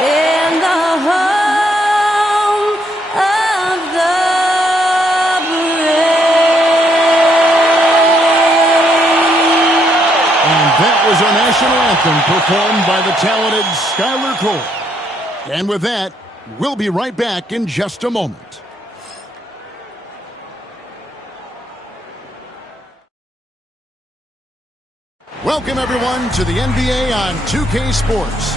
in the home of the brave. And that was our national anthem performed by the talented Skylar Cole. And with that, we'll be right back in just a moment. Welcome, everyone, to the NBA on 2K Sports.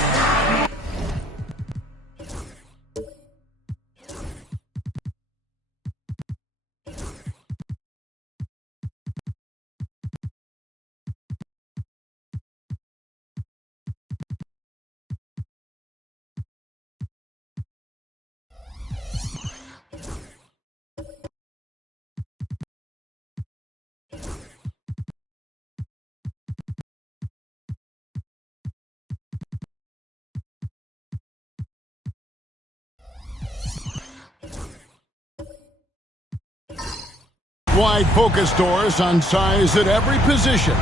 Wide focus doors on size at every position.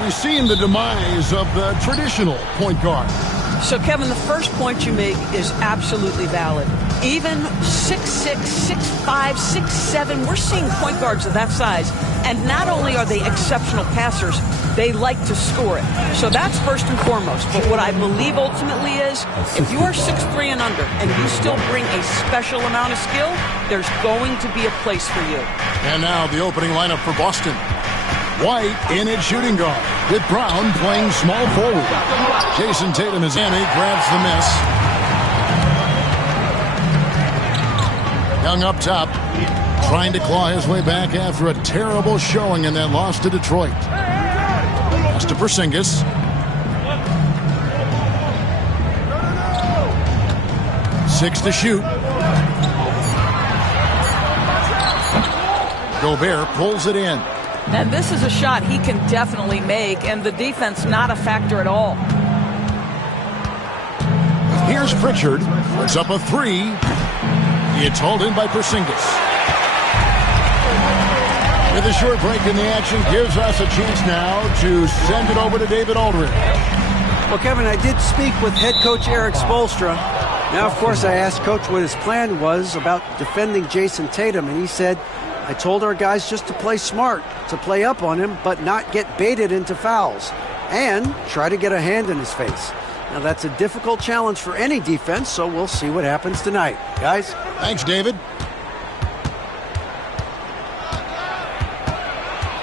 We've seen the demise of the traditional point guard. So, Kevin, the first point you make is absolutely valid. Even 6'6", 6'5", 6'7", we're seeing point guards of that size. And not only are they exceptional passers, they like to score it. So that's first and foremost. But what I believe ultimately is, if you are 6'3" and under, and you still bring a special amount of skill, there's going to be a place for you. And now the opening lineup for Boston. White in at shooting guard, with Brown playing small forward. Jason Tatum is in, he grabs the miss. Young up top, trying to claw his way back after a terrible showing in that loss to Detroit. Pass to Porzingis. Six to shoot. Gobert pulls it in. And this is a shot he can definitely make, and the defense not a factor at all. Here's Pritchard. Puts up a three. It's hauled in by Porzingis. With a short break in the action, gives us a chance now to send it over to David Aldridge. Well, Kevin, I did speak with head coach Eric Spoelstra. Now, of course, I asked Coach what his plan was about defending Jason Tatum, and he said, I told our guys just to play smart, to play up on him, but not get baited into fouls, and try to get a hand in his face. Now, that's a difficult challenge for any defense, so we'll see what happens tonight. Guys? Thanks, David.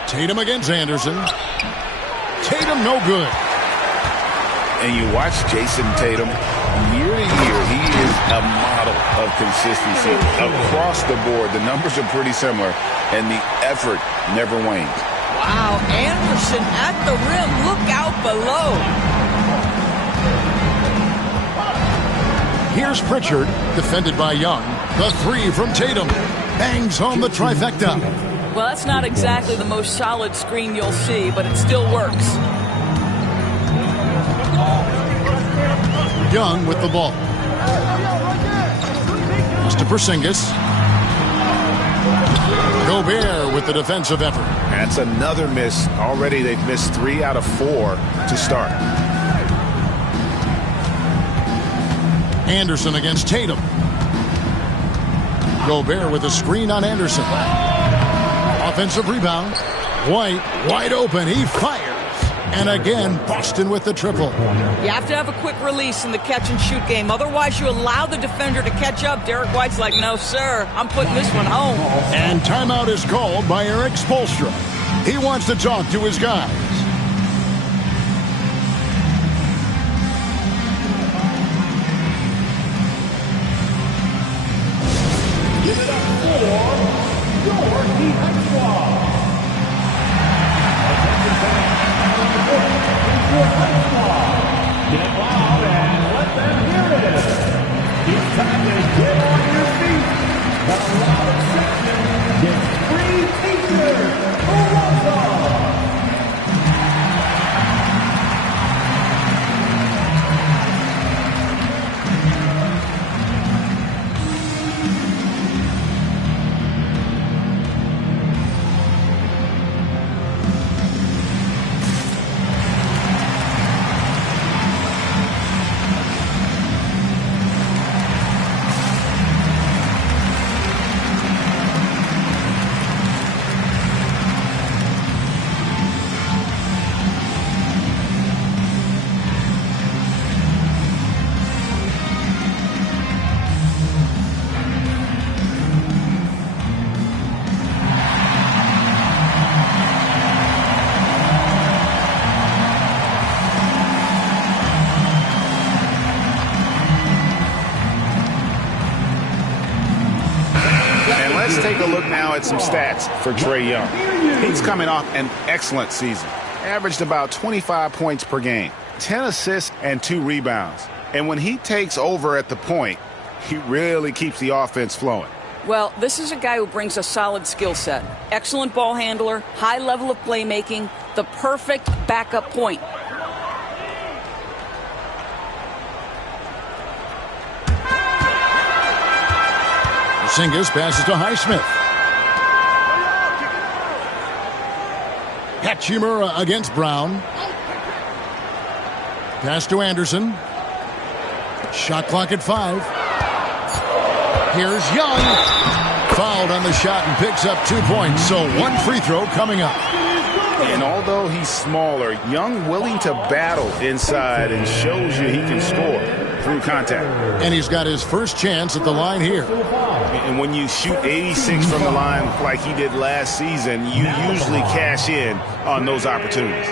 Tatum against Anderson. Tatum no good. And you watch Jason Tatum, year to year, he is a model of consistency across the board. The numbers are pretty similar, and the effort never wanes. Wow, Anderson at the rim. Look out below. Here's Pritchard, defended by Young. The three from Tatum. Bangs home the trifecta. Well, that's not exactly the most solid screen you'll see, but it still works. Young with the ball. Pass to Porzingis. Gobert with the defensive effort. That's another miss. Already they've missed 3 out of 4 to start. Anderson against Tatum. Gobert with a screen on Anderson. Offensive rebound. White wide open. He fires. And again, Boston with the triple. You have to have a quick release in the catch-and-shoot game. Otherwise, you allow the defender to catch up. Derek White's like, no, sir, I'm putting this one home. And timeout is called by Eric Spoelstra. He wants to talk to his guys. Give it up for your defense squad. Attention fans, on the court is your defense squad. Get loud and let them hear it. It's time to get on your feet. The loud section gets free t-shirts. Welcome. Let's take a look now at some stats for Trae Young. He's coming off an excellent season. Averaged about 25 points per game, 10 assists and 2 rebounds. And when he takes over at the point, he really keeps the offense flowing. Well, this is a guy who brings a solid skill set. Excellent ball handler, high level of playmaking, the perfect backup point. Porzingis passes to Highsmith. Hachimura against Brown. Pass to Anderson. Shot clock at 5. Here's Young. Fouled on the shot and picks up 2 points. So 1 free throw coming up. And although he's smaller, Young willing to battle inside and shows you he can score through contact. And he's got his first chance at the line here. And when you shoot 86 from the line like he did last season, you usually cash in on those opportunities.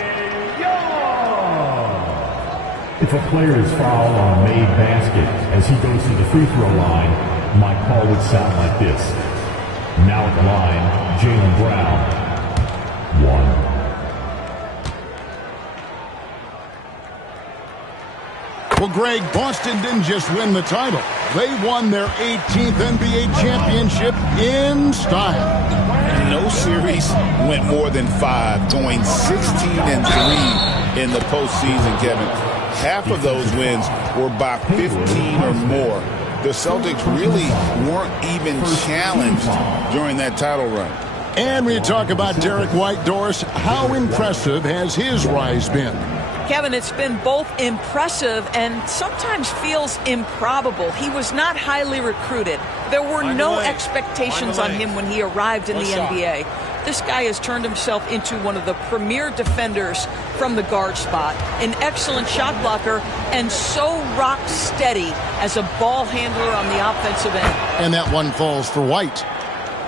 If a player is fouled on a made basket as he goes to the free throw line, my call would sound like this. Now at the line, Jaylen Brown. 1. Well, Greg, Boston didn't just win the title. They won their 18th NBA championship in style. No series went more than 5, going 16-3 in the postseason, Kevin. Half of those wins were by 15 or more. The Celtics really weren't even challenged during that title run. And we talk about Derek White, Doris. How impressive has his rise been? Kevin, it's been both impressive and sometimes feels improbable. He was not highly recruited. There were no expectations on him when he arrived in the NBA. This guy has turned himself into one of the premier defenders from the guard spot, an excellent shot blocker, and so rock steady as a ball handler on the offensive end. And that one falls for White.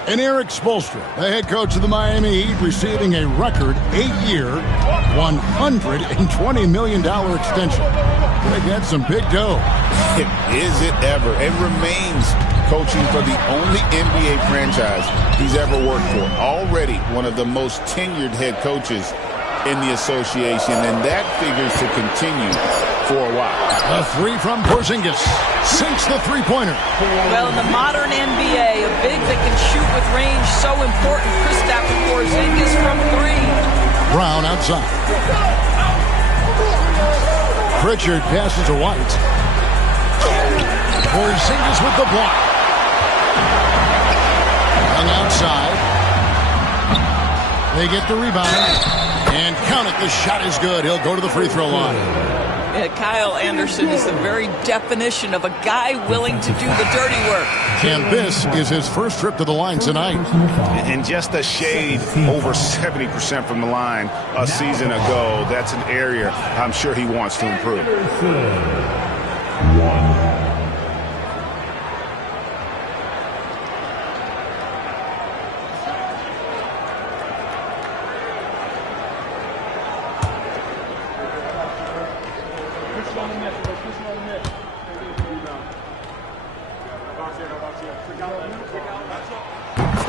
And Eric Spoelstra, the head coach of the Miami Heat, receiving a record 8-year, $120 million extension. They got some big dough. Is it ever? It remains coaching for the only NBA franchise he's ever worked for. Already one of the most tenured head coaches in the association, and that figures to continue for a while. A 3 from Porzingis. Sinks the three-pointer. Well, in the modern NBA, a big that can shoot with range, so important. Kristaps Porzingis from 3. Brown outside. Pritchard passes to White. Porzingis with the block. Young outside. They get the rebound. And count it, the shot is good. He'll go to the free throw line. Kyle Anderson is the very definition of a guy willing to do the dirty work. And this is his first trip to the line tonight. And just a shade over 70% from the line a season ago. That's an area I'm sure he wants to improve. 1.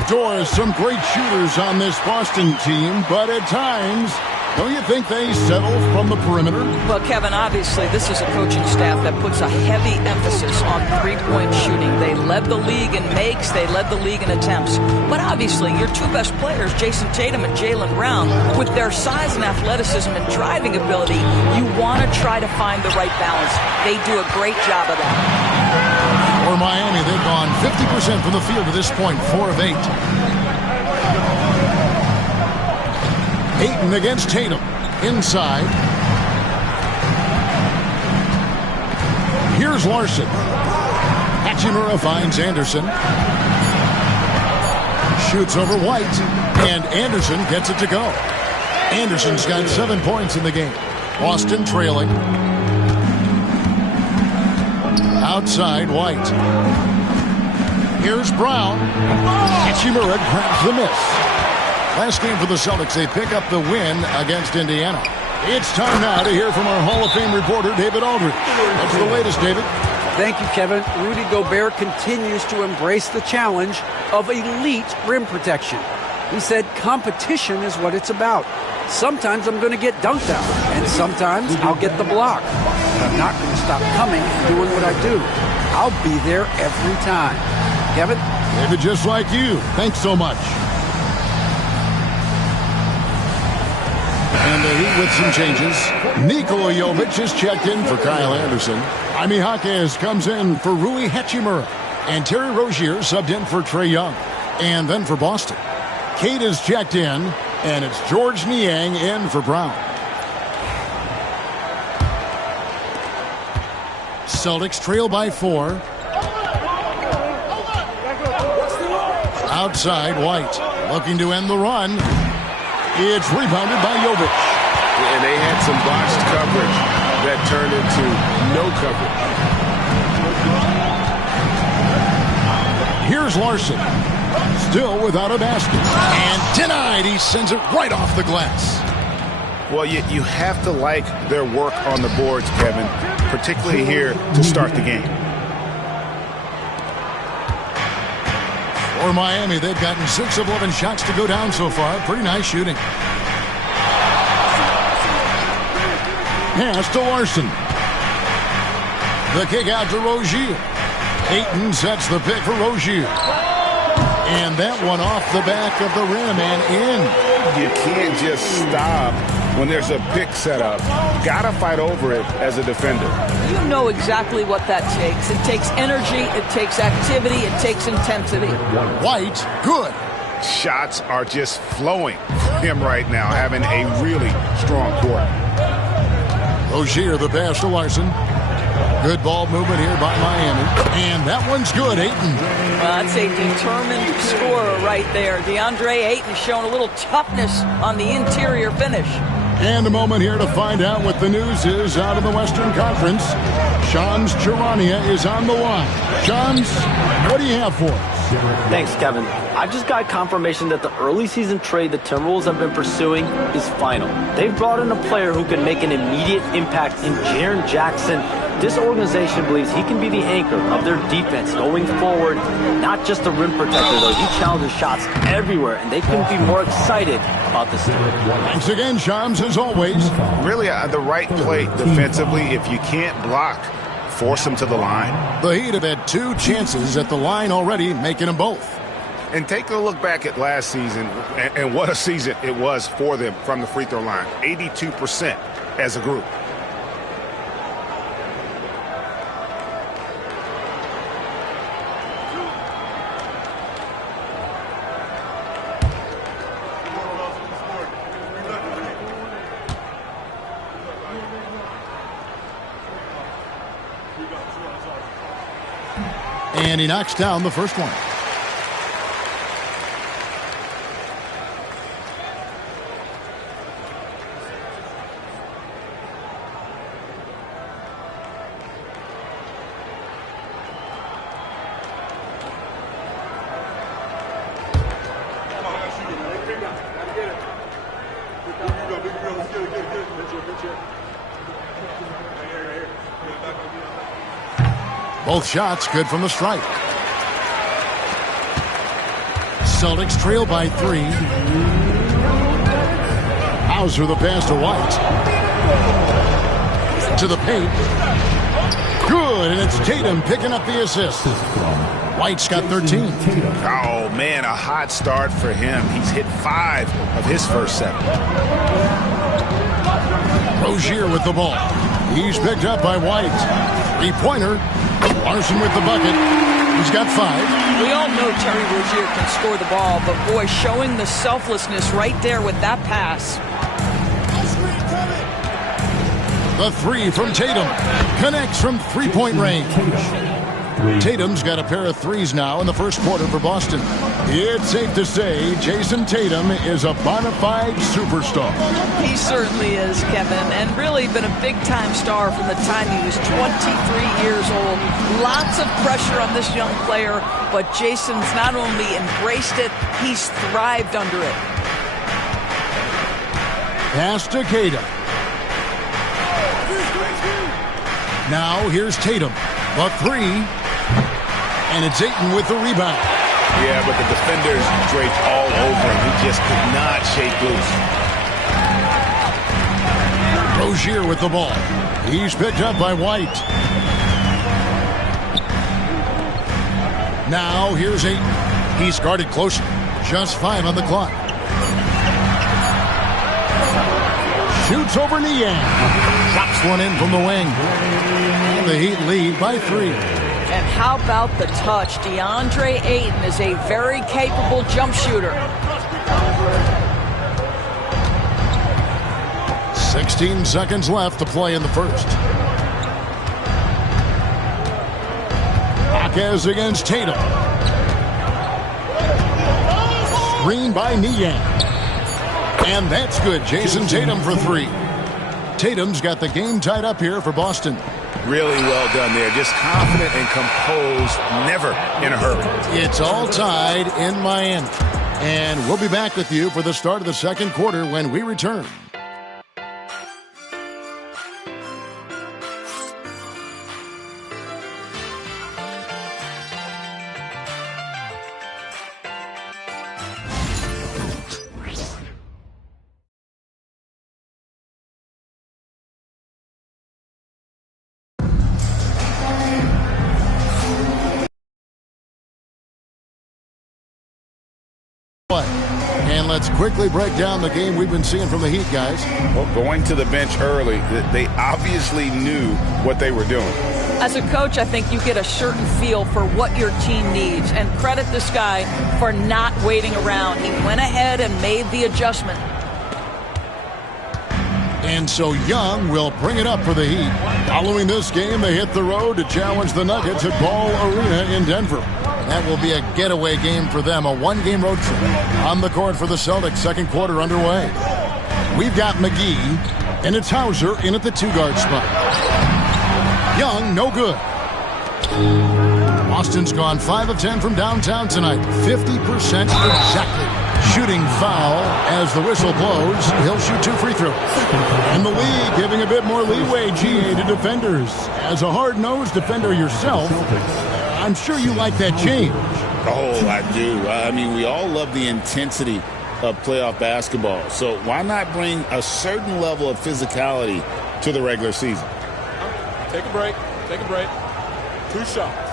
Doors, some great shooters on this Boston team, but at times, don't you think they settle from the perimeter? Well, Kevin, obviously this is a coaching staff that puts a heavy emphasis on three-point shooting. They led the league in makes, they led the league in attempts. But obviously your two best players, Jason Tatum and Jaylen Brown, with their size and athleticism and driving ability, you want to try to find the right balance. They do a great job of that. For Miami, they've gone 50% from the field to this point, 4 of 8. Ayton against Tatum. Inside. Here's Larson. Hachimura finds Anderson. Shoots over White. And Anderson gets it to go. Anderson's got 7 points in the game. Boston trailing. Outside, White. Here's Brown. Hachimura grabs the miss. Last game for the Celtics, they pick up the win against Indiana. It's time now to hear from our Hall of Fame reporter, David Aldridge. What's the latest, David? Thank you, Kevin. Rudy Gobert continues to embrace the challenge of elite rim protection. He said competition is what it's about. Sometimes I'm going to get dunked out, and sometimes I'll get the block. But I'm not going to stop coming and doing what I do. I'll be there every time. Kevin? David, just like you. Thanks so much. And the Heat with some changes. Nikola Jovic is checked in for Kyle Anderson. Jaime Jaquez comes in for Rui Hachimura. And Terry Rozier subbed in for Trae Young. And then for Boston, Kate is checked in, and it's George Niang in for Brown. Celtics trail by 4. Outside, White looking to end the run. It's rebounded by Jovic. And they had some botched coverage that turned into no coverage. Here's Larson. Still without a basket. And denied. He sends it right off the glass. Well, you have to like their work on the boards, Kevin, particularly here to start the game. For Miami, they've gotten 6 of 11 shots to go down so far. Pretty nice shooting. Pass to Larson. The kick out to Rozier. Ayton sets the pick for Rozier. And that one off the back of the rim and in. You can't just stop when there's a pick set up. Gotta fight over it as a defender. You know exactly what that takes. It takes energy, it takes activity, it takes intensity. White, good. Shots are just flowing for him right now, having a really strong quarter. Rozier, the pass to Larson. Good ball movement here by Miami. And that one's good, Ayton. That's a determined scorer right there. DeAndre Ayton showing a little toughness on the interior finish. And a moment here to find out what the news is out of the Western Conference. Shams Charania is on the line. Shams, what do you have for us? Thanks, Kevin. I've just got confirmation that the early season trade the Timberwolves have been pursuing is final. They've brought in a player who can make an immediate impact in Jaren Jackson. This organization believes he can be the anchor of their defense going forward. Not just a rim protector, though. He challenges shots everywhere, and they couldn't be more excited about this team. Thanks again, Shams, as always. Really, the right play defensively. If you can't block, force them to the line. The Heat have had 2 chances at the line already, making them both. And take a look back at last season, and what a season it was for them from the free throw line. 82% as a group. And he knocks down the first one. Both shots good from the stripe. Celtics trail by 3. Hauser the pass to White. To the paint. Good, and it's Tatum picking up the assist. White's got 13. Oh, man, a hot start for him. He's hit 5 of his first 7. Rozier with the ball. He's picked up by White. 3-pointer. Larson with the bucket. He's got 5. We all know Terry Rozier can score the ball, but boy, showing the selflessness right there with that pass. The 3 from Tatum. Connects from 3-point range. Tatum's got a pair of 3s now in the first quarter for Boston. It's safe to say Jason Tatum is a bona fide superstar. He certainly is, Kevin, and really been a big-time star from the time he was 23 years old. Lots of pressure on this young player, but Jason's not only embraced it, he's thrived under it. Pass to Tatum. Now here's Tatum. The three. And it's Ayton with the rebound. Yeah, but the defenders draped all over him. He just could not shake loose. Rozier with the ball. He's picked up by White. Now here's Ayton. He's guarded closer. Just 5 on the clock. Shoots over Niang. Drops one in from the wing. And the Heat lead by 3. And how about the touch? DeAndre Ayton is a very capable jump shooter. 16 seconds left to play in the first. Hawkes against Tatum. Screen by Niang. And that's good. Jason Tatum for 3. Tatum's got the game tied up here for Boston. Really well done there. Just confident and composed, never in a hurry. It's all tied in Miami. And we'll be back with you for the start of the second quarter when we return. And let's quickly break down the game we've been seeing from the Heat, guys. Well, going to the bench early, they obviously knew what they were doing. As a coach, I think you get a certain feel for what your team needs. And credit this guy for not waiting around. He went ahead and made the adjustment. And so Young will bring it up for the Heat. Following this game, they hit the road to challenge the Nuggets at Ball Arena in Denver. That will be a getaway game for them, a one-game road trip. On the court for the Celtics, second quarter underway. We've got McGee, and it's Hauser in at the 2-guard spot. Young, no good. Boston's gone 5 of 10 from downtown tonight, 50% exactly. Shooting foul as the whistle blows. He'll shoot 2 free throws. And the league giving a bit more leeway, GA, to defenders. As a hard-nosed defender yourself, I'm sure you like that change. Oh, I do. I mean, we all love the intensity of playoff basketball. So why not bring a certain level of physicality to the regular season? Take a break. Take a break. 2 shots.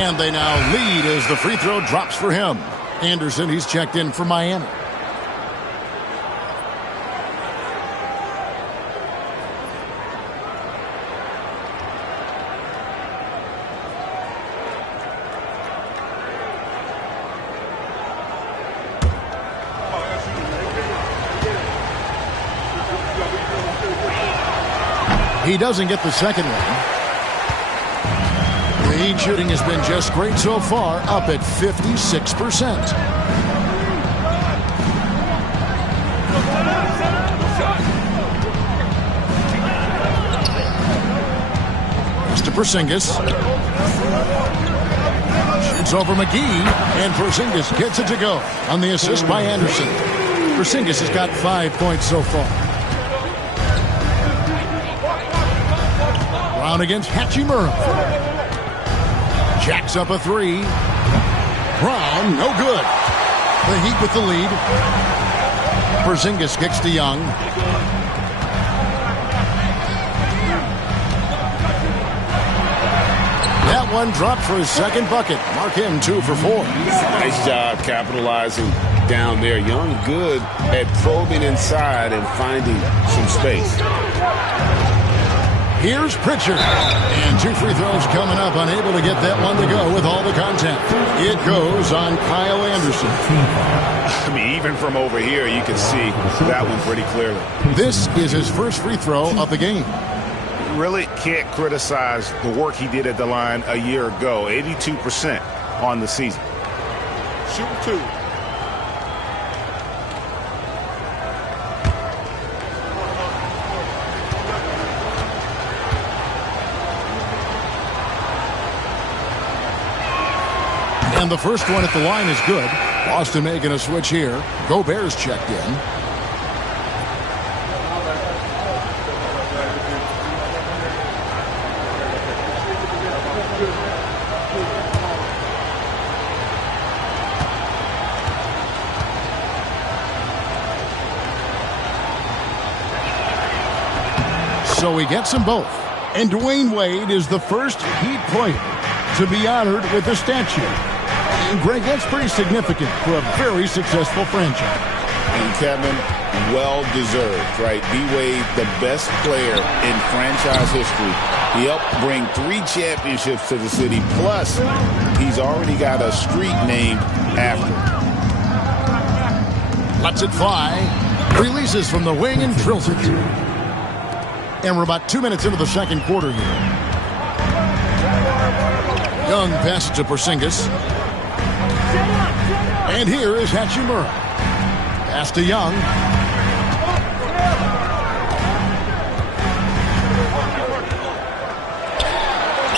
And they now lead as the free throw drops for him. Anderson, he's checked in for Miami. He doesn't get the second one. The Heat shooting has been just great so far, up at 56%. To Porzingis. Shoots over McGee, and Porzingis gets it to go on the assist by Anderson. Porzingis has got 5 points so far. Brown against Hachimura. Jacks up a 3. Brown, no good. The Heat with the lead. Porzingis kicks to Young. That one dropped for his second bucket. Mark him 2 for 4. Nice job capitalizing down there. Young good at probing inside and finding some space. Here's Pritchard. And 2 free throws coming up. Unable to get that one to go with all the contact. It goes on Kyle Anderson. I mean, even from over here, you can see that one pretty clearly. This is his first free throw of the game. Really can't criticize the work he did at the line a year ago. 82% on the season. Shooting 2. And the first one at the line is good. Boston making a switch here. Gobert's checked in. So he gets them both. And Dwayne Wade is the first Heat player to be honored with a statue. And Greg, that's pretty significant for a very successful franchise. And Kevin, well-deserved, right? D-Wade, the best player in franchise history. He helped bring 3 championships to the city. Plus, he's already got a street named after him. Lets it fly. Releases from the wing and drills it. And we're about 2 minutes into the second quarter here. Young passes to Porzingis. And here is Hachimura. Pass to Young.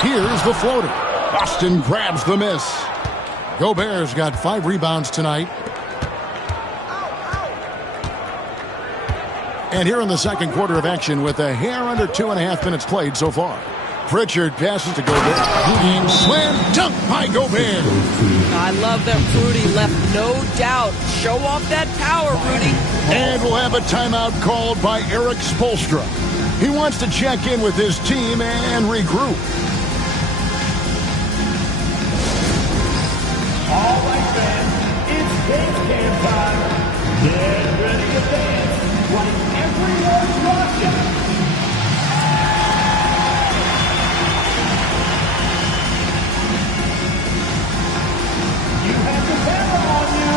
Here's the floater. Boston grabs the miss. Gobert's got 5 rebounds tonight. And here in the second quarter of action with a hair under 2.5 minutes played so far. Pritchard passes to Gobert. And slam dunk by Gobert. I love that Rudy left no doubt. Show off that power, Rudy. And we'll have a timeout called by Eric Spoelstra. He wants to check in with his team and regroup. All right, fans, it's dance camp time. Get ready to dance like everyone's watching. You have the camera on you.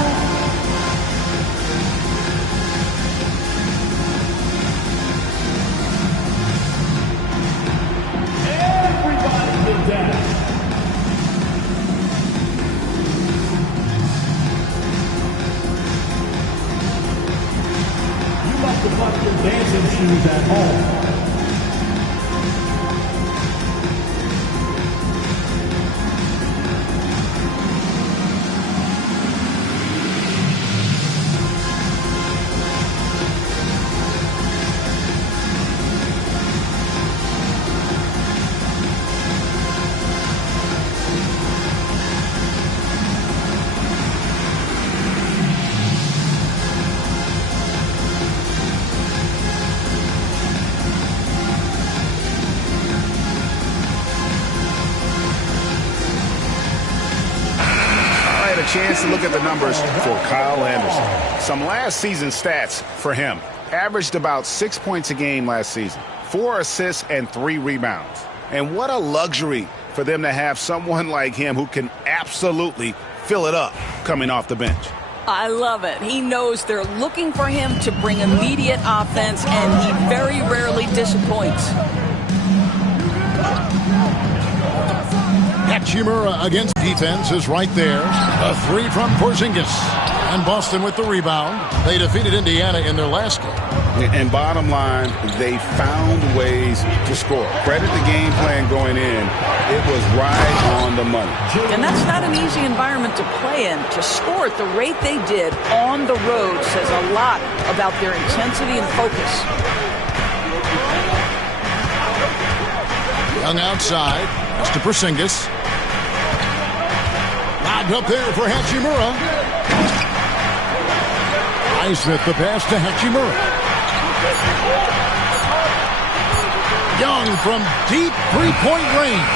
Everybody will dance. To bust your dancing shoes at home. Chance to look at the numbers for Kyle Anderson. Some last season stats for him. Averaged about 6 points a game last season, 4 assists and 3 rebounds. And what a luxury for them to have someone like him who can absolutely fill it up coming off the bench. I love it. He knows they're looking for him to bring immediate offense, and he very rarely disappoints. Hachimura against defense is right there. A 3 from Porzingis. And Boston with the rebound. They defeated Indiana in their last game. And bottom line, they found ways to score. Credit the game plan going in. It was right on the money. And that's not an easy environment to play in. To score at the rate they did on the road says a lot about their intensity and focus. Young outside. It's to Porzingis. Lobbed up there for Hachimura. Highsmith the pass to Hachimura. Young from deep three-point range.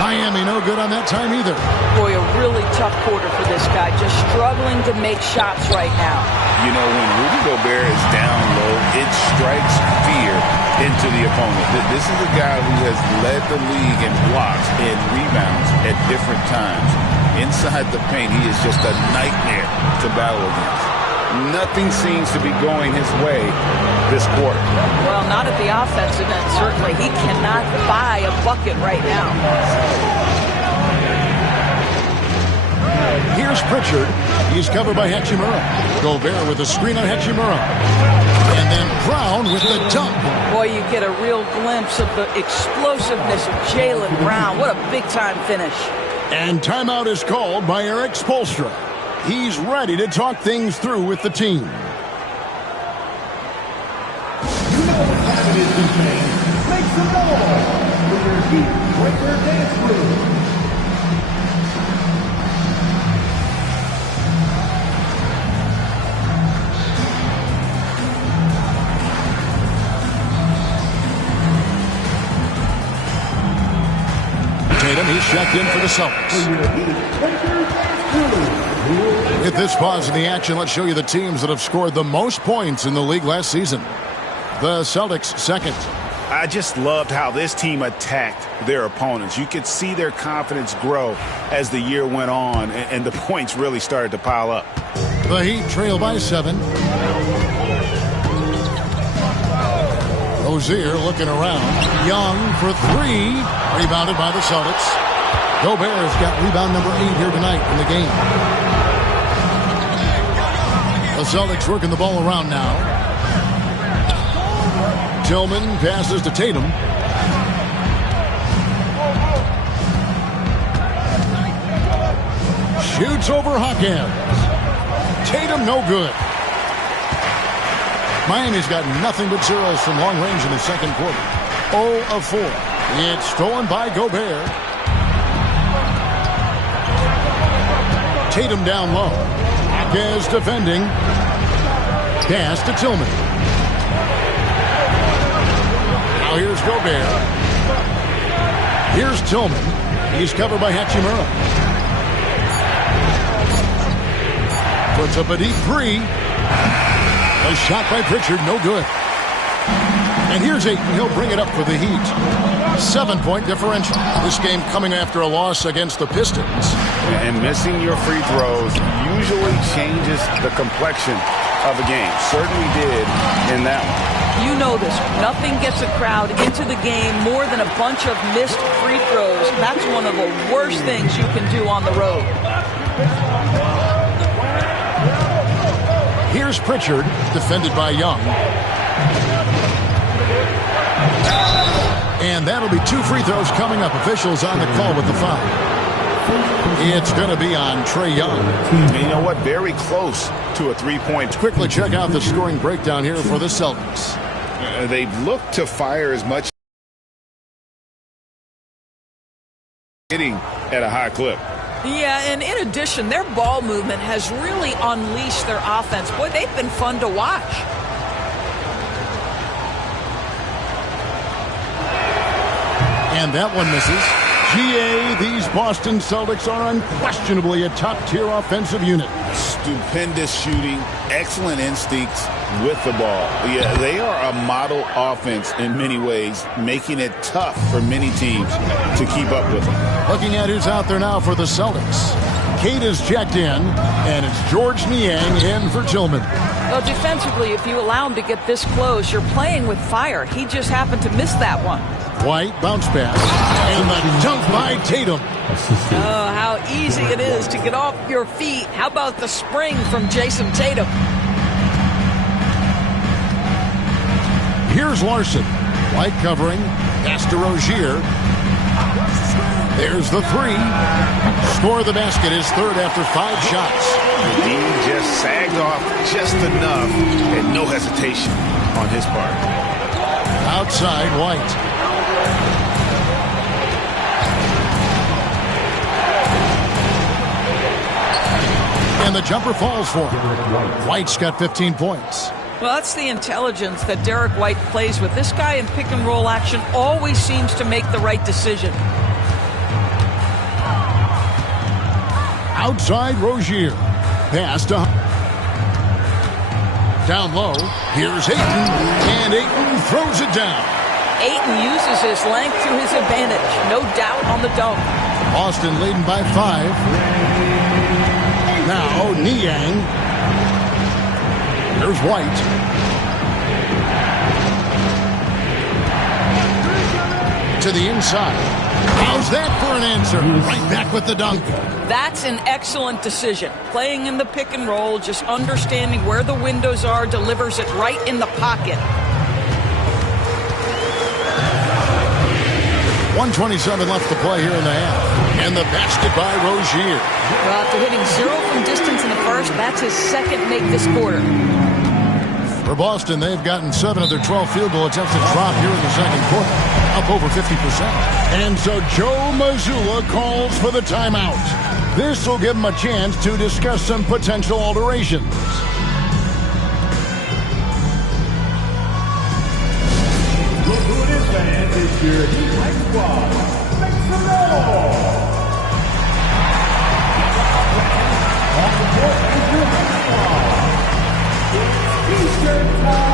Miami no good on that time either. Boy, a really tough quarter for this guy. Just struggling to make shots right now. You know, when Rudy Gobert is down low, it strikes fear into the opponent. This is a guy who has led the league in blocks and rebounds at different times. Inside the paint, he is just a nightmare to battle against. Nothing seems to be going his way this quarter. Well, not at the offensive end, certainly. He cannot buy a bucket right now. Here's Pritchard. He's covered by Hachimura. Gobert with a screen on Hachimura. And then Brown with the dunk. Boy, you get a real glimpse of the explosiveness of Jaylen Brown. What a big-time finish. And timeout is called by Eric Spoelstra. He's ready to talk things through with the team. You know what time it is, D-Man. Make some noise for your Heat Breaker dance crew. Tatum, he's checked in for the Celtics. With this pause in the action, let's show you the teams that have scored the most points in the league last season. The Celtics second. I just loved how this team attacked their opponents. You could see their confidence grow as the year went on, and the points really started to pile up. The Heat trail by 7. Rozier looking around. Young for 3. Rebounded by the Celtics. Gobert's got rebound number 8 here tonight in the game. The Celtics working the ball around now. Tillman passes to Tatum. Shoots over Hawkins. Tatum no good. Miami's got nothing but zeros from long range in the second quarter. 0 of 4. It's stolen by Gobert. Tatum down low. Hawkins defending. Pass to Tillman. Now here's Gobert. Here's Tillman. He's covered by Hachimura. Puts up a deep 3. A shot by Pritchard, no good. And here's Ayton. He'll bring it up for the Heat. 7-point differential. This game coming after a loss against the Pistons. And missing your free throws usually changes the complexion of a game. Certainly did in that one. You know this. Nothing gets a crowd into the game more than a bunch of missed free throws. That's one of the worst things you can do on the road. Here's Pritchard, defended by Young. And that'll be 2 free throws coming up. Officials on the call with the foul. It's going to be on Trae Young. And you know what? Very close to a 3-point. Quickly check out the scoring breakdown here for the Celtics. They've looked to fire as much hitting at a high clip. Yeah, and in addition, their ball movement has really unleashed their offense. Boy, they've been fun to watch. And that one misses. GA, these Boston Celtics are unquestionably a top-tier offensive unit. Stupendous shooting, excellent instincts with the ball. Yeah, they are a model offense in many ways, making it tough for many teams to keep up with them. Looking at who's out there now for the Celtics. Kate is checked in, and it's George Niang in for Tillman. Well, defensively, if you allow him to get this close, you're playing with fire. He just happened to miss that one. White bounce pass, and the dunk by Tatum. Oh, how easy it is to get off your feet. How about the spring from Jason Tatum? Here's Larson. White covering. Pass to Rozier. There's the 3. Score the basket, his third after 5 shots. He just sagged off just enough and no hesitation on his part. Outside, White. And the jumper falls for him. White's got 15 points. Well, that's the intelligence that Derek White plays with. This guy in pick and roll action always seems to make the right decision. Outside, Rozier. Pass to down low. Here's Ayton. And Ayton throws it down. Ayton uses his length to his advantage. No doubt on the dunk. Boston leading by 5. Now, Niang. There's White. To the inside. How's that for an answer? Right back with the dunk. That's an excellent decision. Playing in the pick and roll, just understanding where the windows are, delivers it right in the pocket. 1:27 left to play here in the half. And the basket by Rozier. Well, after hitting 0 from distance in the first, that's his second make this quarter. For Boston, they've gotten 7 of their 12 field goal attempts to drop here in the second quarter, up over 50%. And so Joe Mazzulla calls for the timeout. This will give him a chance to discuss some potential alterations. Look who it is, fans. It's your Heat Light Squad. Make some noise! On the court is your Heat Squad. It's T-shirt time.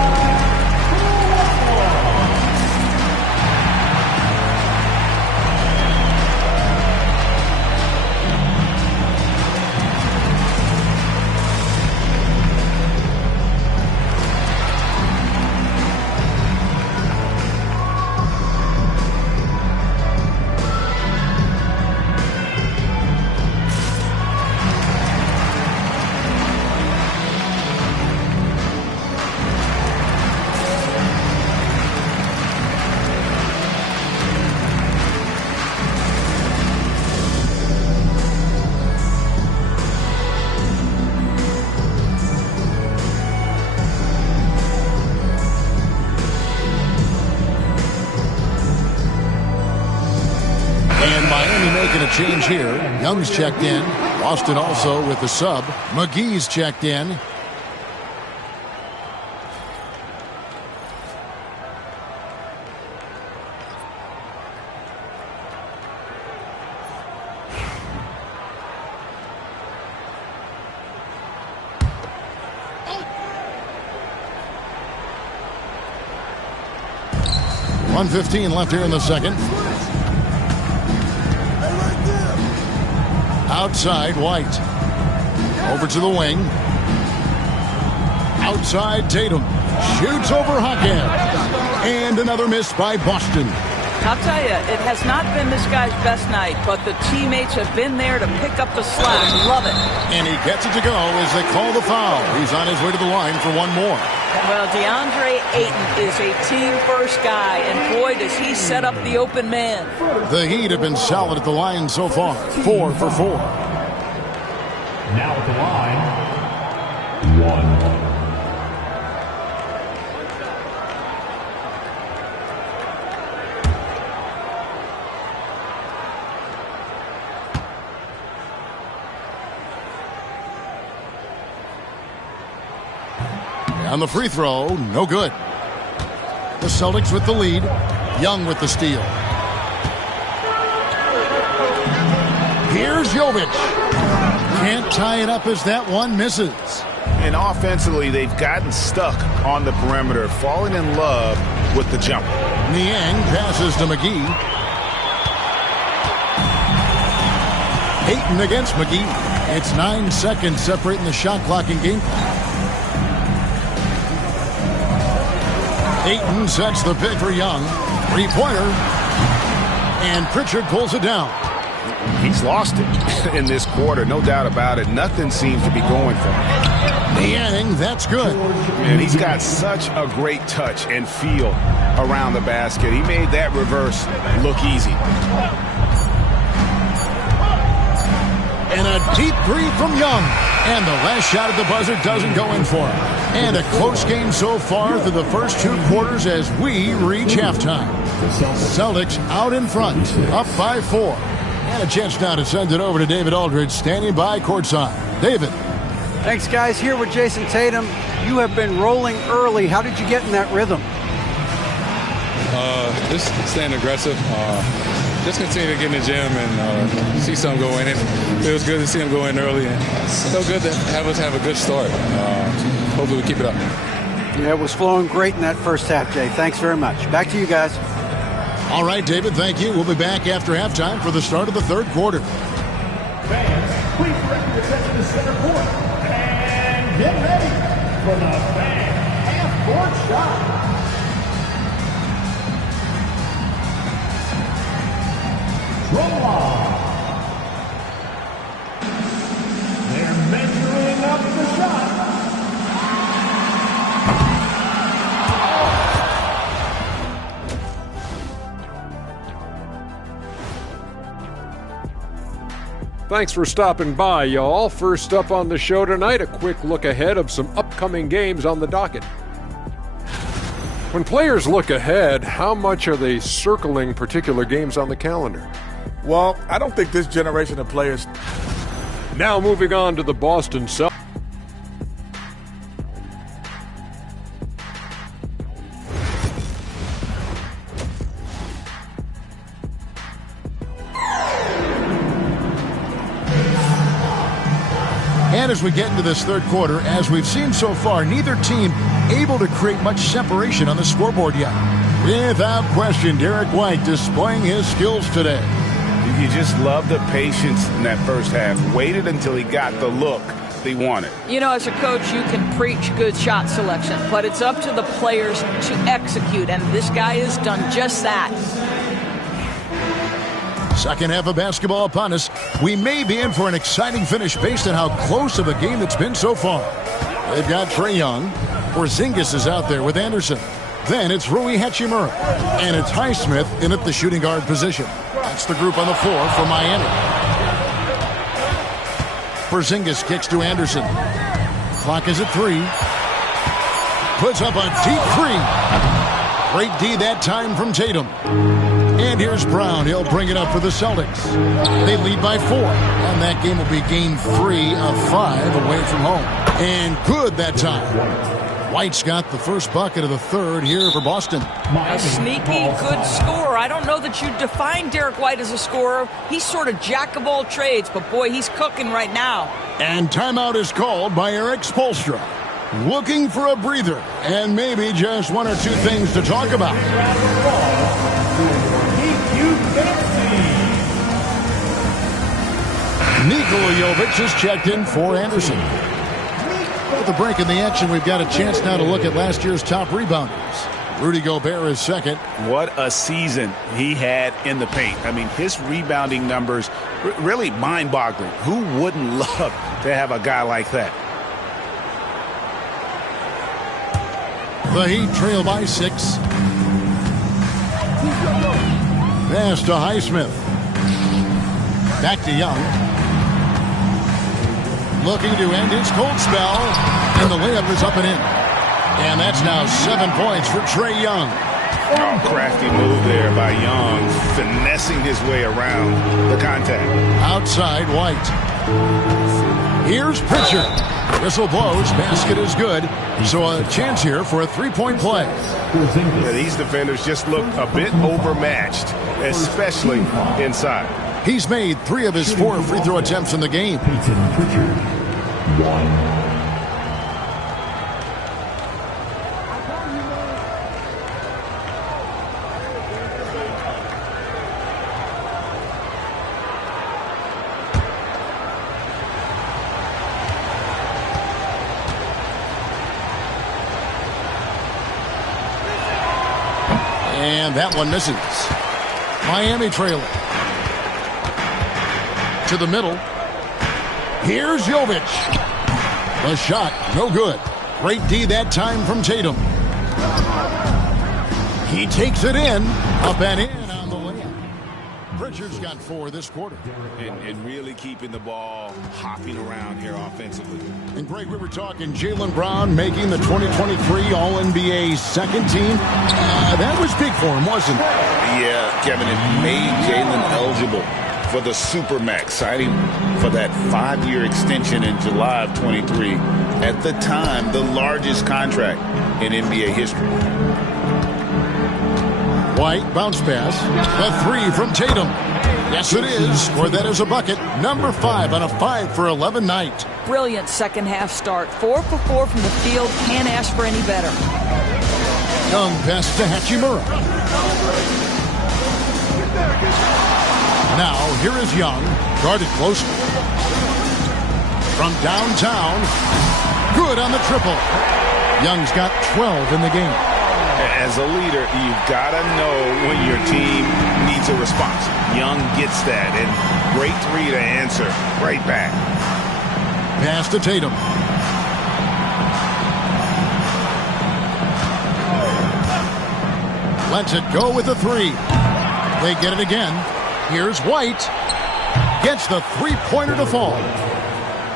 Change here. Young's checked in. Boston also with the sub. McGee's checked in. .115 left here in the second. Outside, White. Over to the wing. Outside, Tatum. Shoots over Hackett. And another miss by Boston. I'll tell you, it has not been this guy's best night, but the teammates have been there to pick up the slack. Love it. And he gets it to go as they call the foul. He's on his way to the line for one more. Well, DeAndre Ayton is a team-first guy, and boy, does he set up the open man. The Heat have been solid at the line so far, 4 for 4. Now at the line, 1. On the free throw, no good. The Celtics with the lead. Young with the steal. Here's Jovic. Can't tie it up as that one misses. And offensively, they've gotten stuck on the perimeter, falling in love with the jumper. Niang passes to McGee. Ayton against McGee. It's 9 seconds separating the shot clock and game clock. Ayton sets the pick for Young. Three-pointer. And Pritchard pulls it down. He's lost it in this quarter, no doubt about it. Nothing seems to be going for him. Niang, that's good. And he's got such a great touch and feel around the basket. He made that reverse look easy. And a deep three from Young. And the last shot at the buzzer doesn't go in for him. And a close game so far through the first 2 quarters as we reach halftime. Celtics out in front, up by 4. And a chance now to send it over to David Aldridge, standing by courtside. David. Thanks, guys. Here with Jason Tatum. You have been rolling early. How did you get in that rhythm? Just staying aggressive. Just continue to get in the gym and see some go in. It feels good to see them go in early. And so good to have us have a good start. Hopefully we keep it up. Yeah, it was flowing great in that first half, Jay. Thanks very much. Back to you guys. All right, David, thank you. We'll be back after halftime for the start of the third quarter. Fans, please direct your attention to center court. And get ready for the fan half-court shot. Drumline. They're measuring up the shot. Thanks for stopping by, y'all. First up on the show tonight, a quick look ahead of some upcoming games on the docket. When players look ahead, how much are they circling particular games on the calendar? Well, I don't think this generation of players... Now moving on to the Boston Celtics. And as we get into this third quarter, as we've seen so far, neither team able to create much separation on the scoreboard yet. Without question, Derek White displaying his skills today. You just love the patience in that first half. Waited until he got the look he wanted. You know, as a coach, you can preach good shot selection, but it's up to the players to execute, and this guy has done just that. Second half of basketball upon us. We may be in for an exciting finish based on how close of a game it's been so far. They've got Trae Young. Porzingis is out there with Anderson. Then it's Rui Hachimura. And it's Highsmith in at the shooting guard position. That's the group on the floor for Miami. Porzingis kicks to Anderson. Clock is at 3. Puts up a deep 3. Great D that time from Tatum. And here's Brown. He'll bring it up for the Celtics. They lead by 4. And that game will be game 3 of 5 away from home. And good that time. White's got the first bucket of the third here for Boston. A sneaky good scorer. I don't know that you define Derek White as a scorer. He's sort of jack of all trades, but boy, he's cooking right now. And timeout is called by Eric Spoelstra. Looking for a breather and maybe just one or two things to talk about. Nikola Jovic is checked in for Anderson. With the break in the action, we've got a chance now to look at last year's top rebounders. Rudy Gobert is second. What a season he had in the paint. I mean, his rebounding numbers really mind-boggling. Who wouldn't love to have a guy like that? The Heat trail by 6. Pass to Highsmith. Back to Young. Looking to end his cold spell. And the layup is up and in. And that's now 7 points for Trae Young. Oh, crafty move there by Young. Finessing his way around the contact. Outside White. Here's Pritchard. Whistle blows. Basket is good. So a chance here for a three-point play. Yeah, these defenders just look a bit overmatched, especially inside. He's made 3 of his 4 free throw attempts in the game. Pritchard, 1. And that one misses. Miami trailing. To the middle. Here's Jovic. The shot, no good. Great D that time from Tatum. He takes it in. Up and in on the layup. Pritchard's got 4 this quarter. And really keeping the ball hopping around here offensively. And Greg, we were talking Jaylen Brown making the 2023 All-NBA second team. That was big for him, wasn't it? Yeah, Kevin, it made Jaylen eligible for the Supermax, signing for that 5-year extension in July of 23. At the time, the largest contract in NBA history. White bounce pass. The 3 from Tatum. Yes, it is. Score that as a bucket. Number 5 on a 5 for 11 night. Brilliant second half start. 4 for 4 from the field. Can't ask for any better. Young pass to Hachimura. Now, here is Young. Guarded closely. From downtown. Good on the triple. Young's got 12 in the game. As a leader, you've got to know when your team needs a response. Young gets that, and great 3 to answer right back. Pass to Tatum. Lets it go with the 3. They get it again. Here's White. Gets the three-pointer to fall.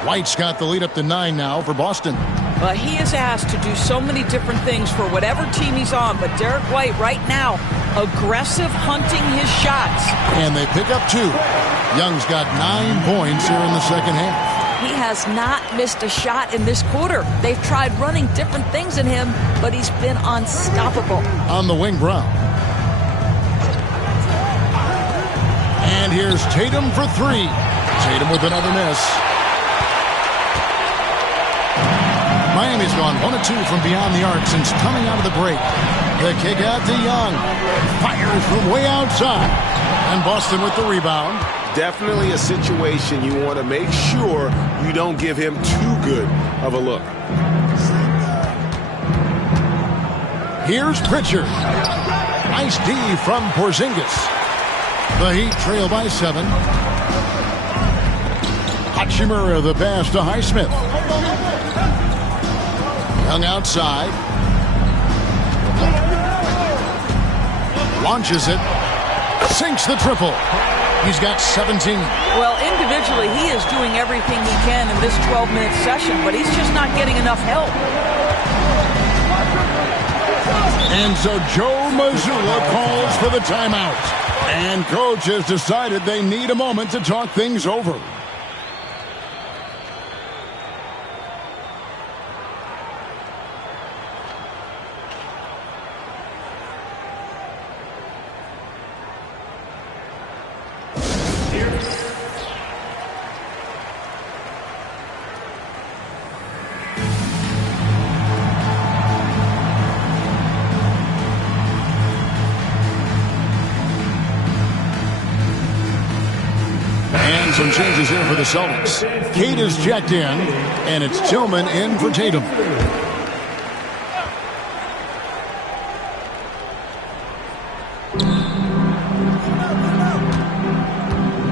White's got the lead up to 9 now for Boston. But he is asked to do so many different things for whatever team he's on. But Derek White right now, aggressive hunting his shots. And they pick up 2. Young's got 9 points here in the second half. He has not missed a shot in this quarter. They've tried running different things in him, but he's been unstoppable. On the wing, Brown. And here's Tatum for 3. Tatum with another miss. Miami's gone 1 of 2 from beyond the arc since coming out of the break. The kick out to Young. Fires from way outside. And Boston with the rebound. Definitely a situation you want to make sure you don't give him too good of a look. Here's Pritchard. Nice D from Porzingis. The Heat trail by 7. Hachimura the pass to Highsmith. Young outside. Launches it. Sinks the triple. He's got 17. Well, individually, he is doing everything he can in this 12-minute session, but he's just not getting enough help. And so Joe Mazzulla calls for the timeout. And coach has decided they need a moment to talk things over. Some changes here for the Celtics. Kate is checked in, and it's Tillman in for Tatum.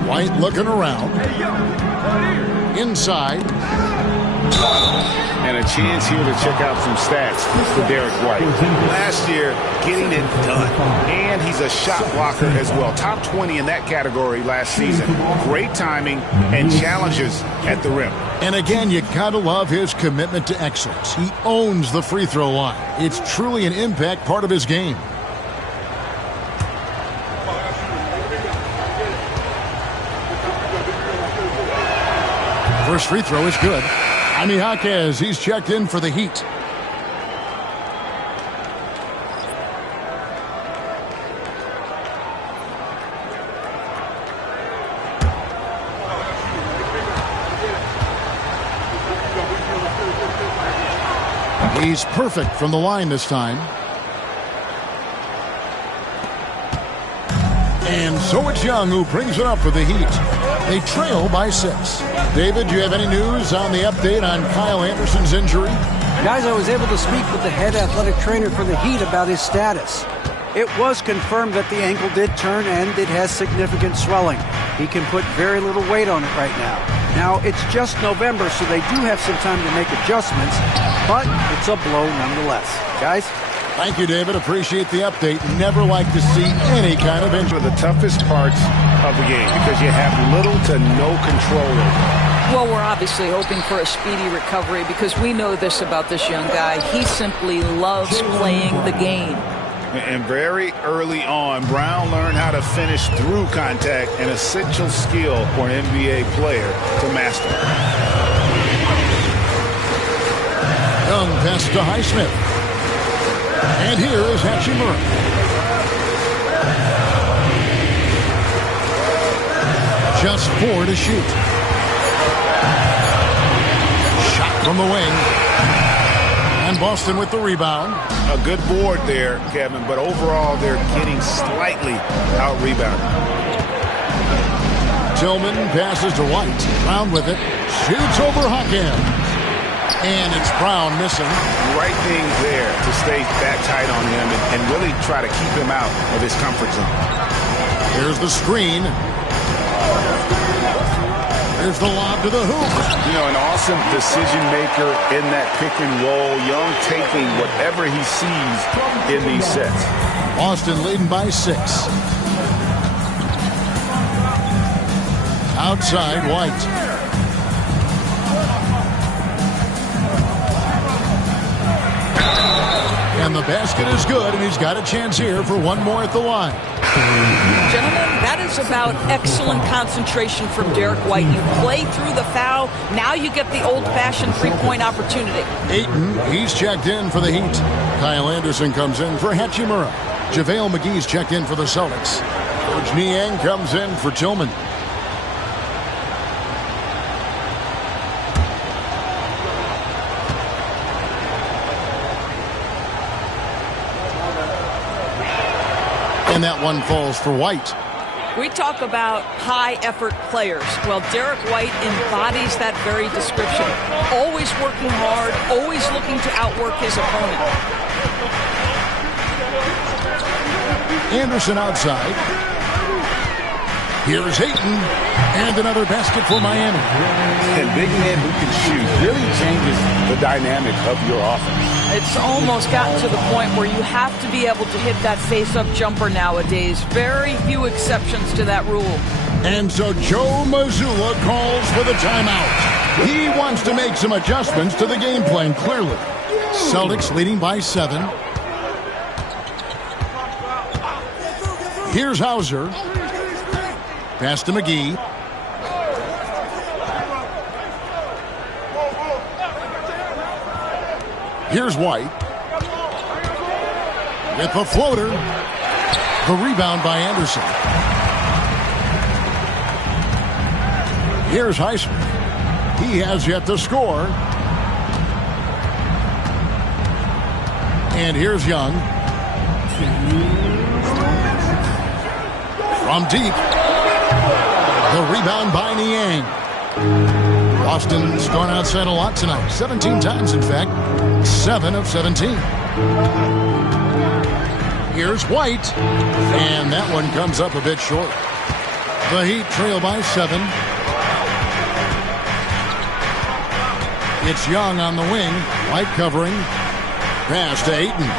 White looking around. Inside. And a chance here to check out some stats for Derek White. Last year, getting it done. And he's a shot blocker as well. Top 20 in that category last season. Great timing and challenges at the rim. And again, you gotta love his commitment to excellence. He owns the free throw line. It's truly an impact part of his game. First free throw is good. Jaime Jaquez, he's checked in for the Heat. He's perfect from the line this time. And so it's Young who brings it up for the Heat. They trail by 6. David, do you have any news on the update on Kyle Anderson's injury? Guys, I was able to speak with the head athletic trainer for the Heat about his status. It was confirmed that the ankle did turn and it has significant swelling. He can put very little weight on it right now. Now, it's just November, so they do have some time to make adjustments, but it's a blow nonetheless. Guys? Thank you, David. Appreciate the update. Never like to see any kind of injury. One of the toughest parts of the game because you have little to no control over it. Well, we're obviously hoping for a speedy recovery because we know this about this young guy. He simply loves playing the game. And very early on, Brown learned how to finish through contact, an essential skill for an NBA player to master. Young pass to Highsmith. And here is Hachimura. Just 4 to shoot. Shot from the wing. And Boston with the rebound. A good board there, Kevin, but overall they're getting slightly out-rebounded. Tillman passes to White. Brown with it. Shoots over Hawkins. And it's Brown missing. Right thing there to stay that tight on him and really try to keep him out of his comfort zone. Here's the screen. Here's the lob to the hoop. You know, an awesome decision maker in that pick and roll. Young taking whatever he sees in these sets. Boston leading by 6. Outside, White. And the basket is good, and he's got a chance here for one more at the line. Gentlemen, that is about excellent concentration from Derek White. You play through the foul. Now you get the old-fashioned three-point opportunity. Ayton, he's checked in for the Heat. Kyle Anderson comes in for Hachimura. JaVale McGee's checked in for the Celtics. Coach Niang comes in for Tillman. And that one falls for White. We talk about high-effort players. Well, Derek White embodies that very description. Always working hard, always looking to outwork his opponent. Anderson outside. Here's Ayton. And another basket for Miami. And big men who can shoot really changes the dynamic of your offense. It's almost gotten to the point where you have to be able to hit that face-up jumper nowadays. Very few exceptions to that rule. And so Joe Mazzulla calls for the timeout. He wants to make some adjustments to the game plan, clearly. Celtics leading by 7. Here's Hauser. Pass to McGee. Here's White. With the floater. The rebound by Anderson. Here's Highsmith. He has yet to score. And here's Young. From deep. The rebound by Niang. Boston's gone outside a lot tonight. 17 times, in fact. 7 of 17. Here's White. And that one comes up a bit short. The Heat trail by 7. It's Young on the wing. White covering. Pass to Ayton.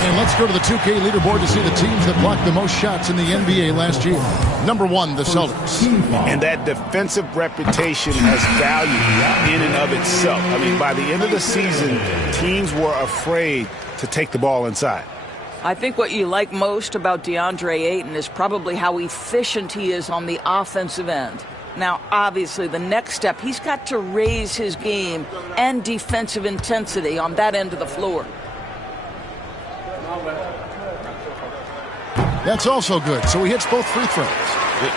And let's go to the 2K leaderboard to see the teams that blocked the most shots in the NBA last year. Number 1, the Celtics. And that defensive reputation has value in and of itself. I mean, by the end of the season, teams were afraid to take the ball inside. I think what you like most about DeAndre Ayton is probably how efficient he is on the offensive end. Now, obviously, the next step, he's got to raise his game and defensive intensity on that end of the floor. That's also good. So he hits both free throws.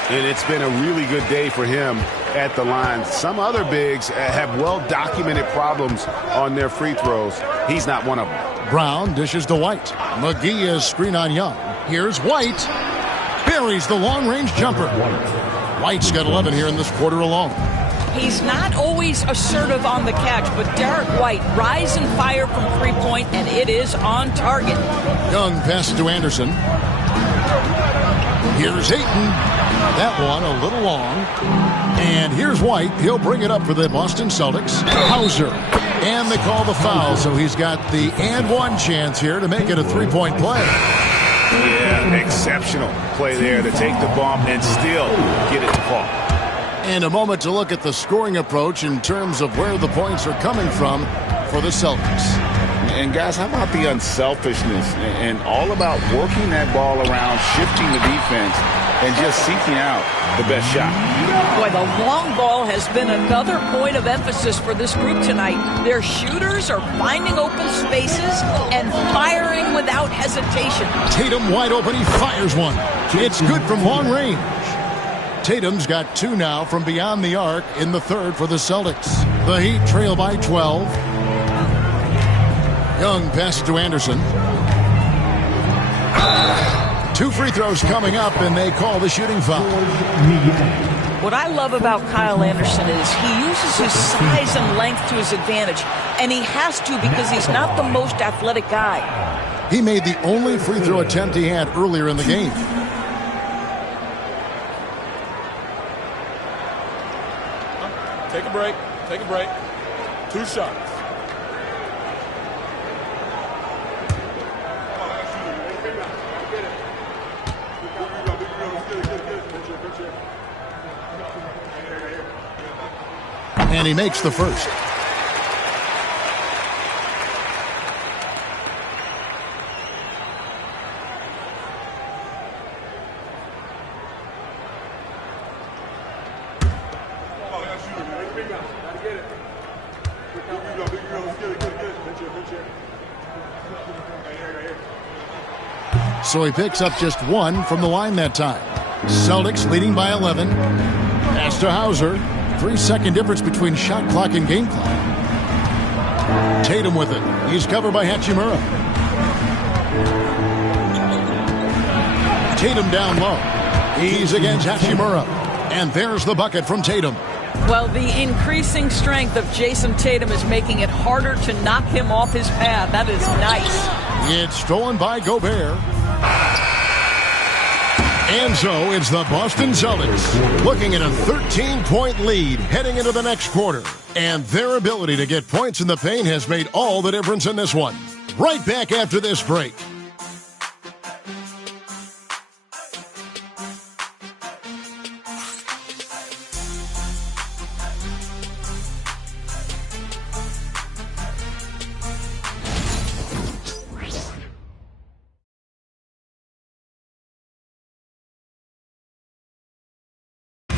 And it's been a really good day for him at the line. Some other bigs have well-documented problems on their free throws. He's not one of them. Brown dishes to White. McGee is screen on Young. Here's White. Buries the long-range jumper. White's got 11 here in this quarter alone. He's not always assertive on the catch, but Derek White rise and fire from three-point, and it is on target. Young passes to Anderson. Here's Ayton. That one a little long. And here's White. He'll bring it up for the Boston Celtics. Hauser. And they call the foul, so he's got the and one chance here to make it a three-point play. Yeah, exceptional play there to take the bump and still get it to fall. And a moment to look at the scoring approach in terms of where the points are coming from for the Celtics. And guys, how about the unselfishness and all about working that ball around, shifting the defense, and just seeking out the best shot. Boy, the long ball has been another point of emphasis for this group tonight. Their shooters are finding open spaces and firing without hesitation. Tatum wide open, he fires one. It's good from long range. Tatum's got 2 now from beyond the arc in the third for the Celtics. The Heat trail by 12. Young passes to Anderson. 2 free throws coming up, and they call the shooting foul. What I love about Kyle Anderson is he uses his size and length to his advantage, and he has to because he's not the most athletic guy. He made the only free throw attempt he had earlier in the game. Take a break. Take a break. 2 shots. And he makes the first. So he picks up just one from the line that time. Celtics leading by 11. Pass to Hauser. 3-second difference between shot clock and game clock. Tatum with it. He's covered by Hachimura. Tatum down low. He's against Hachimura. And there's the bucket from Tatum. Well, the increasing strength of Jason Tatum is making it harder to knock him off his pad. That is nice. It's stolen by Gobert. And so it's the Boston Celtics looking at a 13-point lead heading into the next quarter. And their ability to get points in the paint has made all the difference in this one. Right back after this break.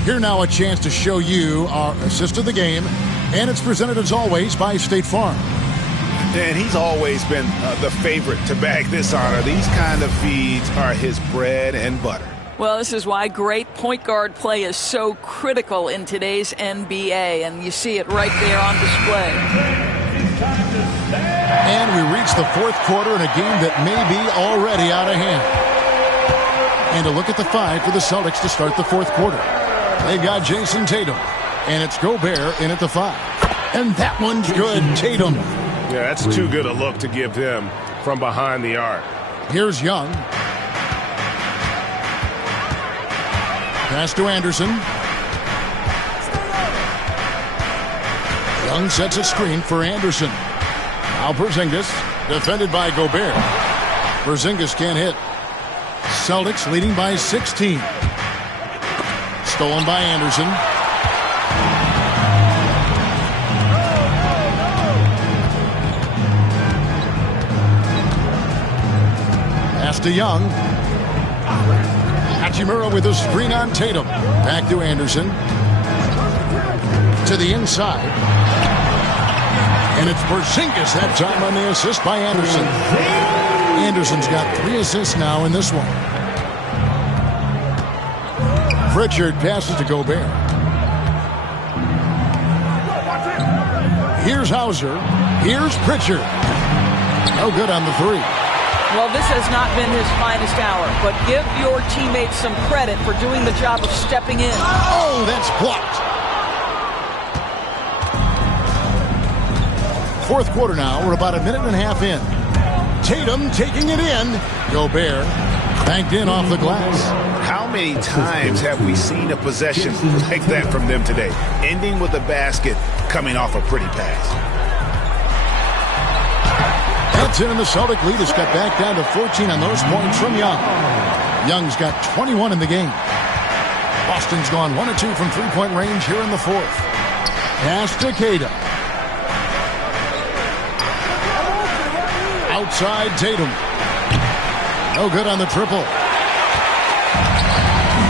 Here now a chance to show you our assist of the game, and it's presented as always by State Farm. And he's always been the favorite to bag this honor. These kind of feeds are his bread and butter. Well, this is why great point guard play is so critical in today's NBA, and you see it right there on display. And we reach the fourth quarter in a game that may be already out of hand. And a look at the five for the Celtics to start the fourth quarter. They've got Jason Tatum, and it's Gobert in at the 5. And that one's good, Tatum. Yeah, that's too good a look to give him from behind the arc. Here's Young. Pass to Anderson. Young sets a screen for Anderson. Now Porzingis, defended by Gobert. Porzingis can't hit. Celtics leading by 16. Stolen by Anderson. Pass to Young. Hachimura with a screen on Tatum. Back to Anderson. To the inside. And it's Porzingis that time on the assist by Anderson. Anderson's got 3 assists now in this one. Pritchard passes to Gobert. Here's Hauser. Here's Pritchard. No good on the 3. Well, this has not been his finest hour, but give your teammates some credit for doing the job of stepping in. Oh, that's blocked. Fourth quarter now. We're about a minute and a half in. Tatum taking it in. Gobert banked in off the glass. How many times have we seen a possession like that from them today? Ending with a basket, coming off a pretty pass. That's in, and the Celtic lead is cut back down to 14 on those points from Young. Young's got 21 in the game. Boston's gone 1 of 2 from three-point range here in the fourth. Pass to Queta. Outside Tatum. No good on the triple.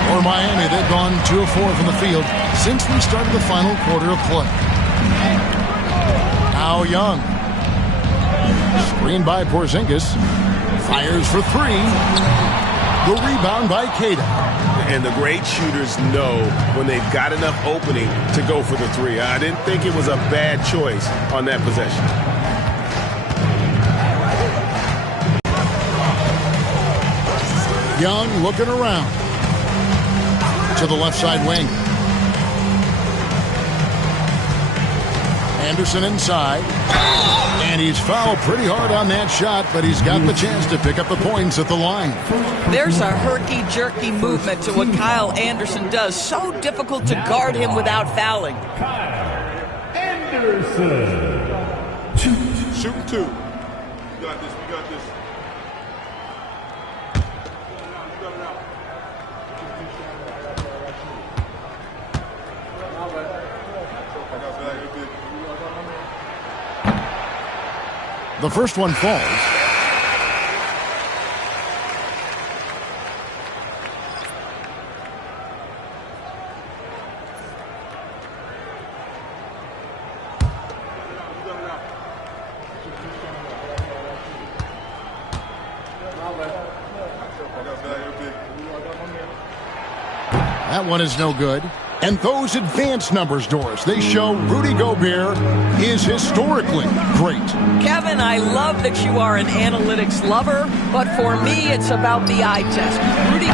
For Miami, they've gone 2 of 4 from the field since we started the final quarter of play. Now Young. Screened by Porzingis. Fires for 3. The rebound by Queta. And the great shooters know when they've got enough opening to go for the 3. I didn't think it was a bad choice on that possession. Young looking around. To the left side wing. Anderson inside. And he's fouled pretty hard on that shot, but he's got the chance to pick up the points at the line. There's a herky-jerky movement to what Kyle Anderson does. So difficult to guard him without fouling. Anderson. Shoot 2. You got this. We got this. The first one falls. That one is no good. And those advanced numbers, Doris, they show Rudy Gobert is historically great. Kevin, I love that you are an analytics lover, but for me, it's about the eye test. Rudy